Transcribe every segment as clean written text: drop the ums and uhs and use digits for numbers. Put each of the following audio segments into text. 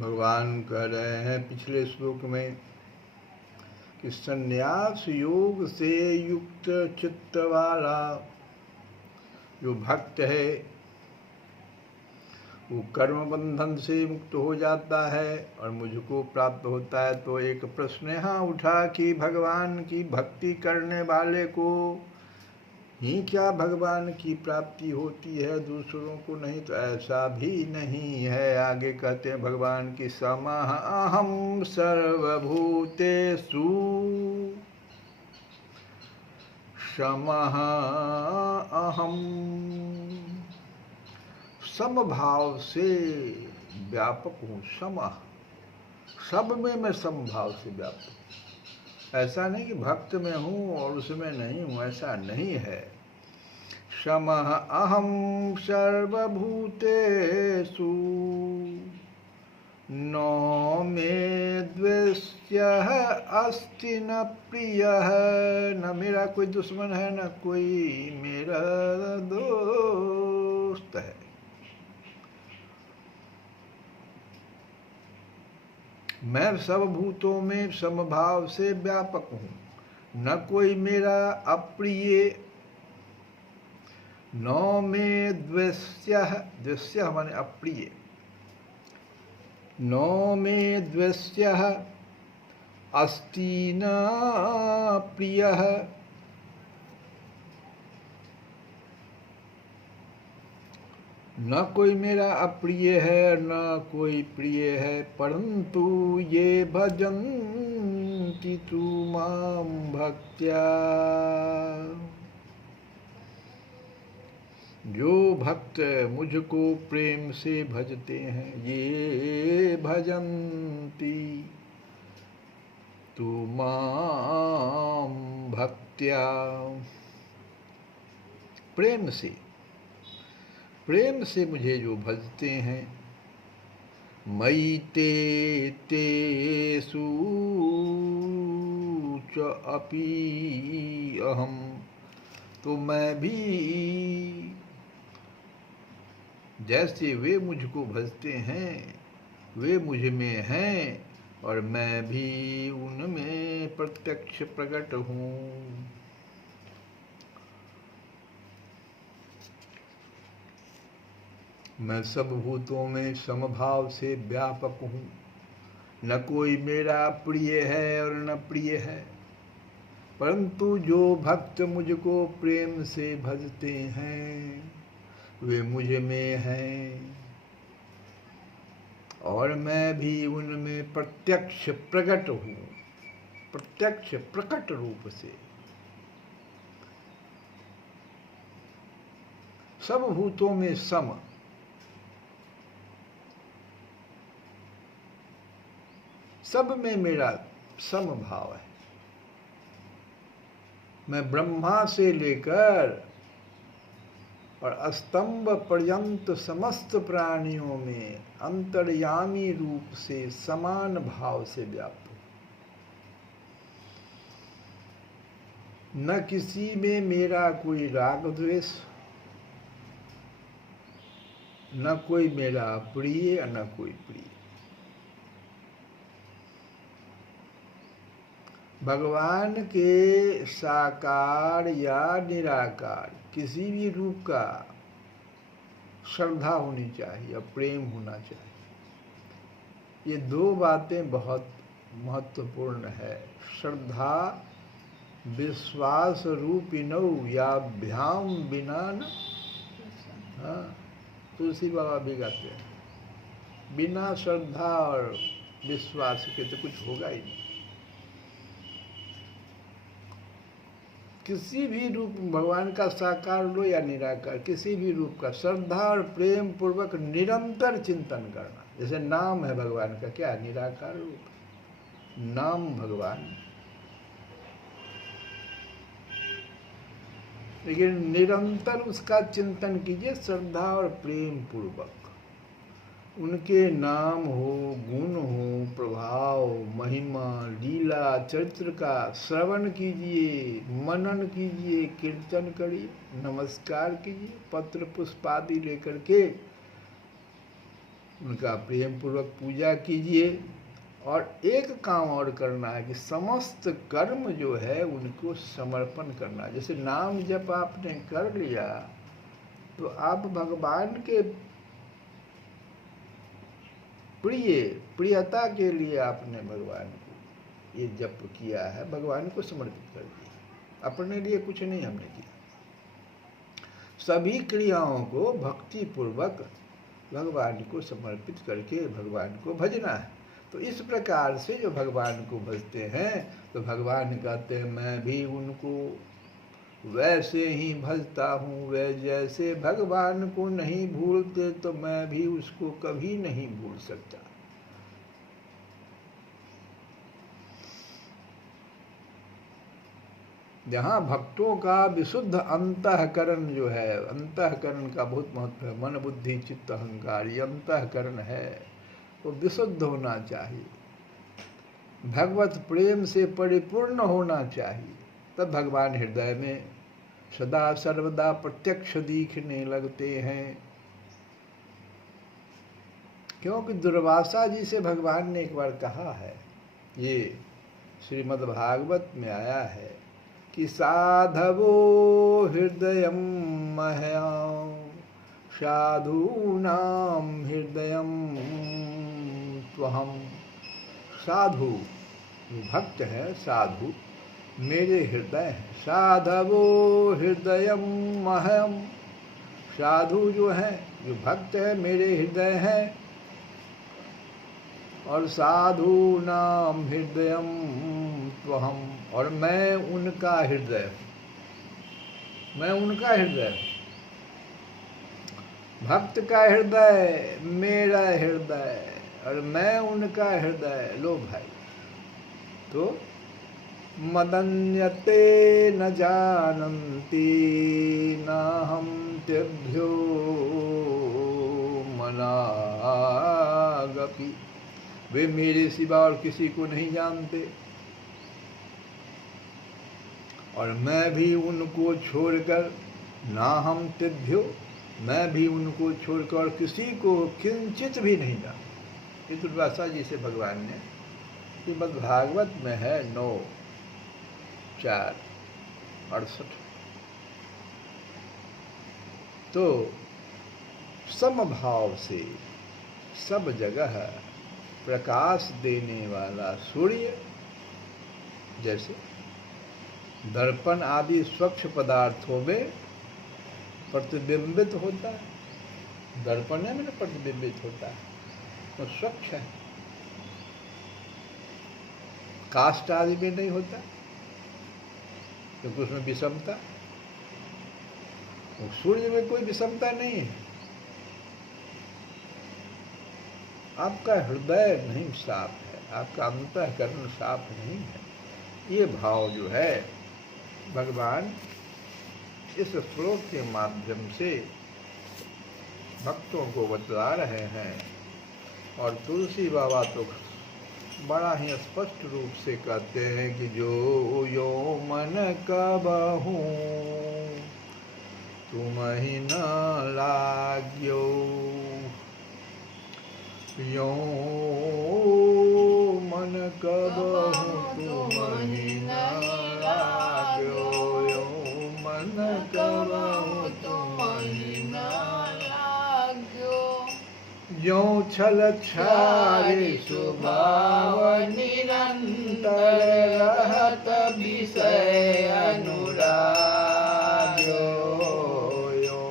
भगवान कह रहे हैं पिछले श्लोक में कि संन्यास योग से युक्त चित्त वाला जो भक्त है वो कर्म बंधन से मुक्त हो जाता है और मुझको प्राप्त होता है। तो एक प्रश्न यहाँ उठा कि भगवान की भक्ति करने वाले को ही क्या भगवान की प्राप्ति होती है, दूसरों को नहीं? तो ऐसा भी नहीं है। आगे कहते हैं भगवान की समः अहम सर्वभूतेषु समः अहम, समभाव से व्यापक हूँ। समः, सब में मैं समभाव से व्यापक हूँ। ऐसा नहीं कि भक्त में हूँ और उसमें नहीं हूँ, ऐसा नहीं है। समः अहं सर्वभूतेषु न मे द्वेष्यः अस्ति न प्रियः। न मेरा कोई दुश्मन है, न कोई मेरा दोस्त है। मैं सब भूतों में समभाव से व्यापक हूँ। न कोई मेरा अप्रिय, न मे द्वेष्यः, द्वेष्यः माने अप्रिय, न मे द्वेष्यः अस्ति न प्रियः। न कोई मेरा अप्रिय है, न कोई प्रिय है, परंतु ये भजन्ति तु मां भक्त्या। जो भक्त मुझको प्रेम से भजते हैं, ये भजन्ति तु मां भक्त्या, प्रेम से मुझे जो भजते हैं। मयि ते तेषु च अपि अहम्, तो मैं भी, जैसे वे मुझको भजते हैं वे मुझ में हैं, और मैं भी उनमें प्रत्यक्ष प्रकट हूँ। मैं सब भूतों में समभाव से व्यापक हूँ। न कोई मेरा प्रिय है और न प्रिय है, परंतु जो भक्त मुझको प्रेम से भजते हैं वे मुझ में हैं, और मैं भी उनमें प्रत्यक्ष प्रकट हूँ, प्रत्यक्ष प्रकट रूप से। सब भूतों में सम, सब में मेरा सम भाव है। मैं ब्रह्मा से लेकर और स्तंभ पर्यंत समस्त प्राणियों में अंतर्यामी रूप से समान भाव से व्याप्त हूँ। न किसी में मेरा कोई राग द्वेष, न कोई मेरा प्रिय न कोई प्रिय। भगवान के साकार या निराकार किसी भी रूप का श्रद्धा होनी चाहिए और प्रेम होना चाहिए। ये दो बातें बहुत महत्वपूर्ण है। श्रद्धा विश्वास रूपिणौ याभ्याम बिना न, हाँ, तुलसी बाबा भी गाते हैं, बिना श्रद्धा और विश्वास के तो कुछ होगा ही नहीं। किसी भी रूप भगवान का साकार लो या निराकार, किसी भी रूप का श्रद्धा और प्रेम पूर्वक निरंतर चिंतन करना। जैसे नाम है भगवान का, क्या निराकार रूप, नाम भगवान, लेकिन निरंतर उसका चिंतन कीजिए श्रद्धा और प्रेम पूर्वक। उनके नाम हो, गुण हो, प्रभाव, महिमा, लीला, चरित्र का श्रवण कीजिए, मनन कीजिए, कीर्तन करिए, नमस्कार कीजिए, पत्र पुष्प आदि लेकर के उनका प्रेम पूर्वक पूजा कीजिए। और एक काम और करना है कि समस्त कर्म जो है उनको समर्पण करना। जैसे नाम जब आपने कर लिया तो आप भगवान के प्रियता के लिए आपने भगवान को ये जप किया है, भगवान को समर्पित कर दिया। अपने लिए कुछ नहीं हमने किया। सभी क्रियाओं को भक्ति पूर्वक भगवान को समर्पित करके भगवान को भजना है। तो इस प्रकार से जो भगवान को भजते हैं तो भगवान कहते हैं मैं भी उनको वैसे ही भजता हूँ। वे जैसे भगवान को नहीं भूलते तो मैं भी उसको कभी नहीं भूल सकता। यहाँ भक्तों का विशुद्ध अंतःकरण जो है, अंतःकरण का बहुत महत्व है। मन बुद्धि चित्त अहंकार, ये अंतःकरण है, वो विशुद्ध होना चाहिए, भगवत प्रेम से परिपूर्ण होना चाहिए, तब भगवान हृदय में सदा सर्वदा प्रत्यक्ष दिखने लगते हैं। क्योंकि दुर्वासा जी से भगवान ने एक बार कहा है, ये श्रीमद् भागवत में आया है कि साधवो हृदयं मह्यं साधूनां हृदयं त्वहम्। साधु भक्त है, साधु मेरे हृदय है। साधवो हृदयं मह्यं, साधु जो है, जो भक्त है, मेरे हृदय है। और साधु नाम हृदयम त्वहम्, और मैं उनका हृदय हूँ, मैं उनका हृदय हूँ। भक्त का हृदय मेरा हृदय और मैं उनका हृदय। लो भाई, तो मदन्यते न जानन्ति नाहं तेभ्यो मनागपि, वे मेरे सिवा और किसी को नहीं जानते और मैं भी उनको छोड़कर, ना हम तेभ्यो, मैं भी उनको छोड़कर और किसी को किंचित भी नहीं जानता। ये दुर्वासा जी से भगवान ने, श्रीमद् भागवत में है 9:4-68। तो समभाव से सब जगह प्रकाश देने वाला सूर्य जैसे दर्पण आदि स्वच्छ पदार्थों में प्रतिबिंबित होता है, दर्पण में प्रतिबिंबित होता है तो स्वच्छ है, काष्ठ आदि में नहीं होता क्योंकि उसमें विषमता, सूर्य में कोई विषमता नहीं है। आपका हृदय नहीं साफ है, आपका अंतःकरण साफ नहीं है, ये भाव जो है भगवान इस श्लोक के माध्यम से भक्तों को बतला रहे हैं। और तुलसी बाबा तो बड़ा ही स्पष्ट रूप से कहते हैं कि जो यो मन कबहू तुम ही न लाग्यो, यो मन कबहू तुम ही न लाग्यो, यो मन कबहू तुम ही न लाग्यो। जो छल छारे स्वभाव निरंतर रहत विषय अनुराग, यो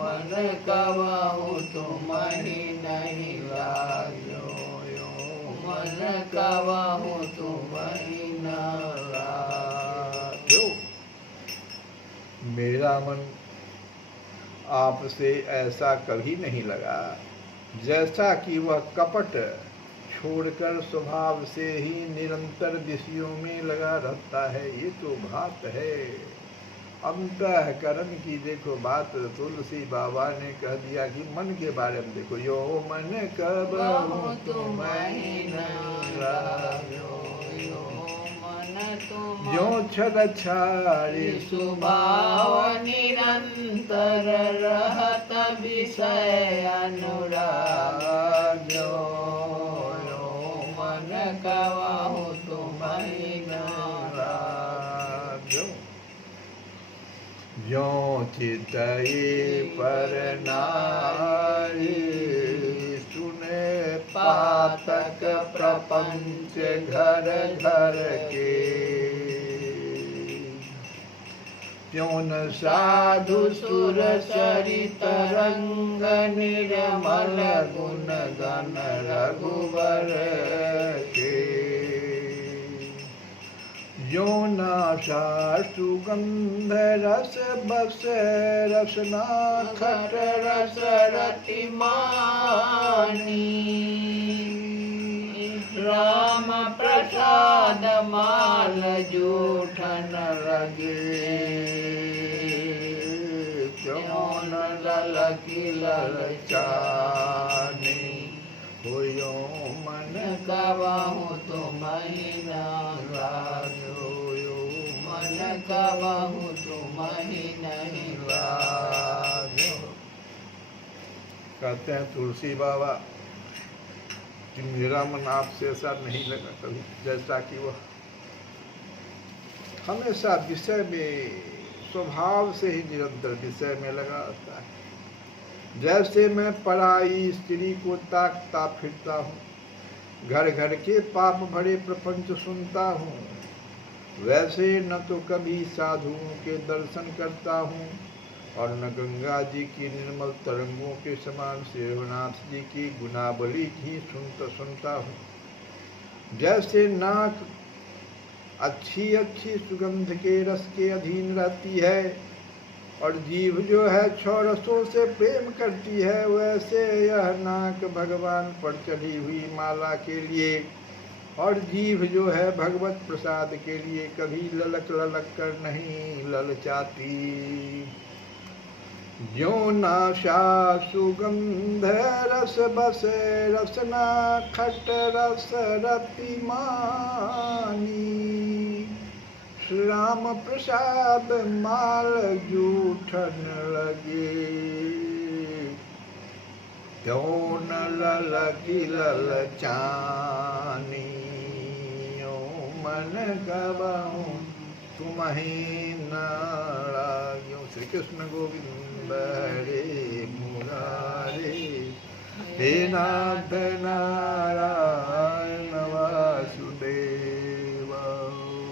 मन कबहू तुम ही नहीं लाग्यो, यो मन कबहू तुम ही न लाग्यो। मेरा मन आपसे ऐसा कभी नहीं लगा जैसा कि वह कपट छोड़कर स्वभाव से ही निरंतर विषयों में लगा रहता है। ये तो बात है अंतःकरण की। देखो बात तुलसी बाबा ने कह दिया कि मन के बारे में देखो, यो मन कबहू तुम ही न लाग्यो, जो छल छाड़ी स्वभाव निरंतर रहत विषय अनुराग, यो मन कबहू तुम ही न लाग्यो। जो चितई पर नारी सुने पातक प्रपंच घर घर के, क्यों न साधु सुर चरित रंग निर्मल गुण गण रघुवर के, जो नाशा सुगंध रस बस रसना खट रस रतिमानी, राम प्रसाद माल जूठन लगे, क्यों न ललकी ललचानी, होयो मन कबहु तुम्हि न लागो, मन कबहु तुम्हि नहीं लागो। कहते हैं तुलसी बाबा कि मेरा मन आपसे ऐसा नहीं लगा कभी, जैसा कि वह हमेशा विषय में स्वभाव से ही निरंतर विषय में लगा रहता है। जैसे मैं पराई स्त्री को ताकता फिरता हूँ, घर घर के पाप भरे प्रपंच सुनता हूँ, वैसे न तो कभी साधुओं के दर्शन करता हूँ और न गंगा जी की निर्मल तरंगों के समान शिवनाथ जी की गुनावली ही सुनता हूँ। जैसे नाक अच्छी अच्छी सुगंध के रस के अधीन रहती है और जीभ जो है 6 रसों से प्रेम करती है, वैसे यह नाक भगवान पर चढ़ी हुई माला के लिए और जीभ जो है भगवत प्रसाद के लिए कभी ललक ललक कर नहीं ललचाती। ज्यों नाशा सुगंध रस बसे रसना खट रस रति मानी, श्री राम प्रसाद माल जूठन लगे, क्यों न ललकी ललचानी, ओ मन कबहु तुम्हि न लागो। श्री कृष्ण गोविंद हरे मुरारे, हे नाथ नारायण